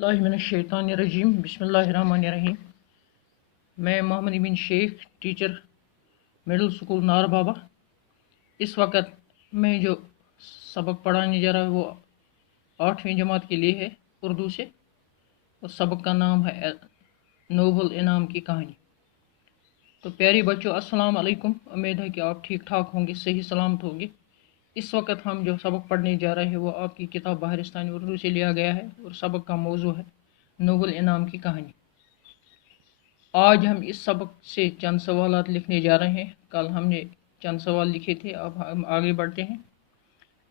बिस्मिल्लाहिर्रहमानिर्रहीम बिस्मिल्लाहिर्रहमानिर्रहीम। मैं Mohammad Ibn Sheikh, teacher middle school Narbaba. इस वक्त मैं जो सबक पढ़ाने जा रहा हूँ वो 8वीं जमात के लिए है, उर्दू से। उस सबक का नाम है नोबल इनाम की कहानी। तो प्यारे बच्चों, अस्सलाम वालेकुम। उम्मीद है कि आप ठीक ठाक होंगे, सही सलामत होंगे। इस वक्त हम जो सबक पढ़ने जा रहे हैं वो आपकी किताब बहारिस्तानी उर्दू से लिया गया है और सबक का मौजू है नोबल इनाम की कहानी। आज हम इस सबक से चंद सवालात लिखने जा रहे हैं। कल हमने चंद सवाल लिखे थे, अब हम आगे बढ़ते हैं।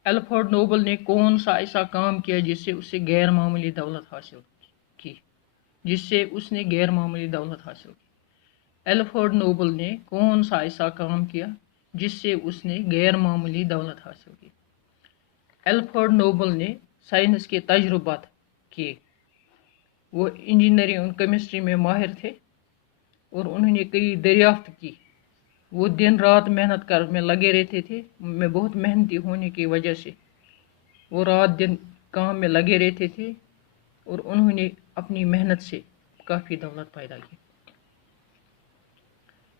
अल्फ्रेड नोबल ने कौन सा ऐसा काम किया जिससे उसने गैर मामूली दौलत हासिल की? अल्फ्रेड नोबल ने कौन सा ऐसा काम किया जिससे उसने गैर मामूली दौलत हासिल की? अल्फ्रेड नोबल ने साइंस के तजुर्बात किए। वो इंजीनियरिंग और केमिस्ट्री में माहिर थे और उन्होंने कई दरियाफ्त की। वो दिन रात मेहनत कर में लगे रहते थे। में बहुत मेहनती होने की वजह से वो रात दिन काम में लगे रहते थे और उन्होंने अपनी मेहनत से काफ़ी दौलत पैदा की।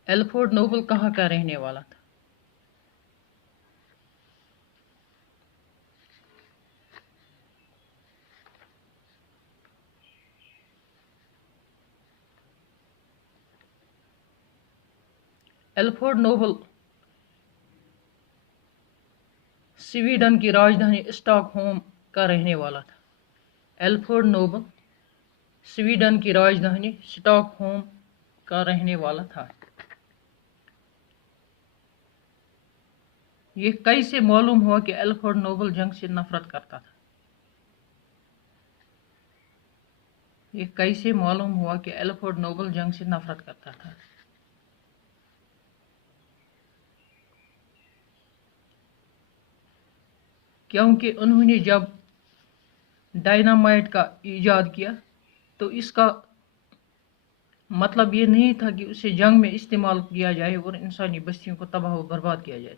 अल्फ्रेड नोबल कहाँ का रहने वाला था? अल्फ्रेड नोबल स्वीडन की राजधानी स्टॉकहोम का रहने वाला था। अल्फ्रेड नोबल स्वीडन की राजधानी स्टॉकहोम का रहने वाला था। ये कैसे मालूम हुआ कि अल्फ्रेड नोबल जंग से नफरत करता था? ये कैसे मालूम हुआ कि अल्फ्रेड नोबल जंग से नफरत करता था? क्योंकि उन्होंने जब डायनामाइट का ईजाद किया तो इसका मतलब ये नहीं था कि उसे जंग में इस्तेमाल किया जाए और इंसानी बस्तियों को तबाह व बर्बाद किया जाए,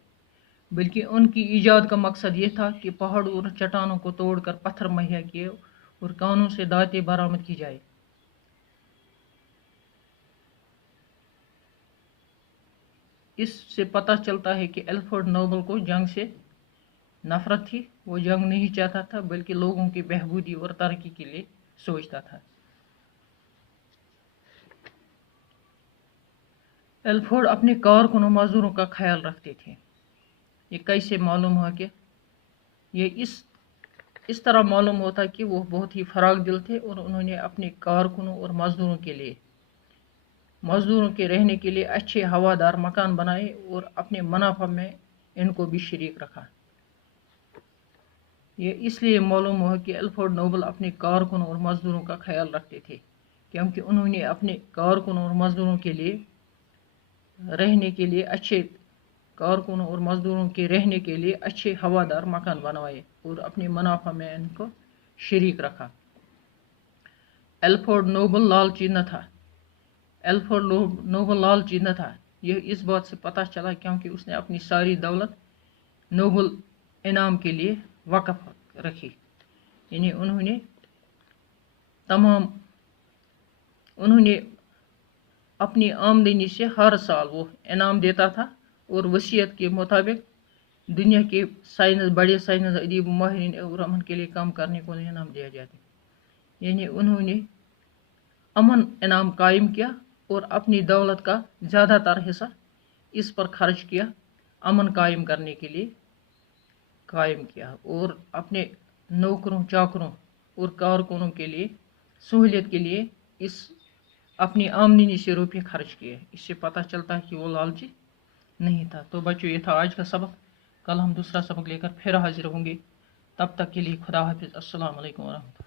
बल्कि उनकी ईजाद का मकसद ये था कि पहाड़ों और चट्टानों को तोड़कर पत्थर मुहैया किए और कानों से दातें बरामद की जाए। इससे पता चलता है कि अल्फ्रेड नोबल को जंग से नफरत थी। वो जंग नहीं चाहता था बल्कि लोगों की बहबूदी और तरक्की के लिए सोचता था। अल्फ्रेड अपने कारकुनों मजदूरों का ख्याल रखते थे। ये कैसे मालूम हुआ? कि ये इस तरह मालूम होता कि वो बहुत ही फराग दिल थे और उन्होंने अपने कारकुनों और मजदूरों के रहने के लिए अच्छे हवादार मकान बनाए और अपने मुनाफा में इनको भी शरीक रखा। ये इसलिए मालूम हुआ कि अल्फ्रेड नोबल अपने कारकुनों और मजदूरों का ख्याल रखते थे, क्योंकि उन्होंने अपने कारकुनों और मजदूरों के लिए रहने के लिए अच्छे हवादार मकान बनवाए और अपने मुनाफा में इनको शरीक रखा। अल्फ्रेड नोबल लालची न था। यह इस बात से पता चला क्योंकि उसने अपनी सारी दौलत नोबल इनाम के लिए वक़्फ़ रखी। यानी उन्होंने अपनी आमदनी से हर साल वो इनाम देता था और वसीयत के मुताबिक दुनिया के बड़े साइंस अदीब माहिरीन और अमन के लिए काम करने को इनाम दिया जाता है। यानी उन्होंने अमन इनाम कायम किया और अपनी दौलत का ज़्यादातर हिस्सा इस पर खर्च किया, अमन कायम करने के लिए कायम किया और अपने नौकरों, चाकरों और कारकुनों के लिए सहूलियत के लिए इस अपनी आमदनी से रुपये खर्च किए। इससे पता चलता है कि वो लालची नहीं था। तो बच्चों, ये था आज का सबक। कल हम दूसरा सबक लेकर फिर हाजिर होंगे। तब तक के लिए खुदा हाफिज़। अस्सलाम वालेकुम व रहमतुल्लाह।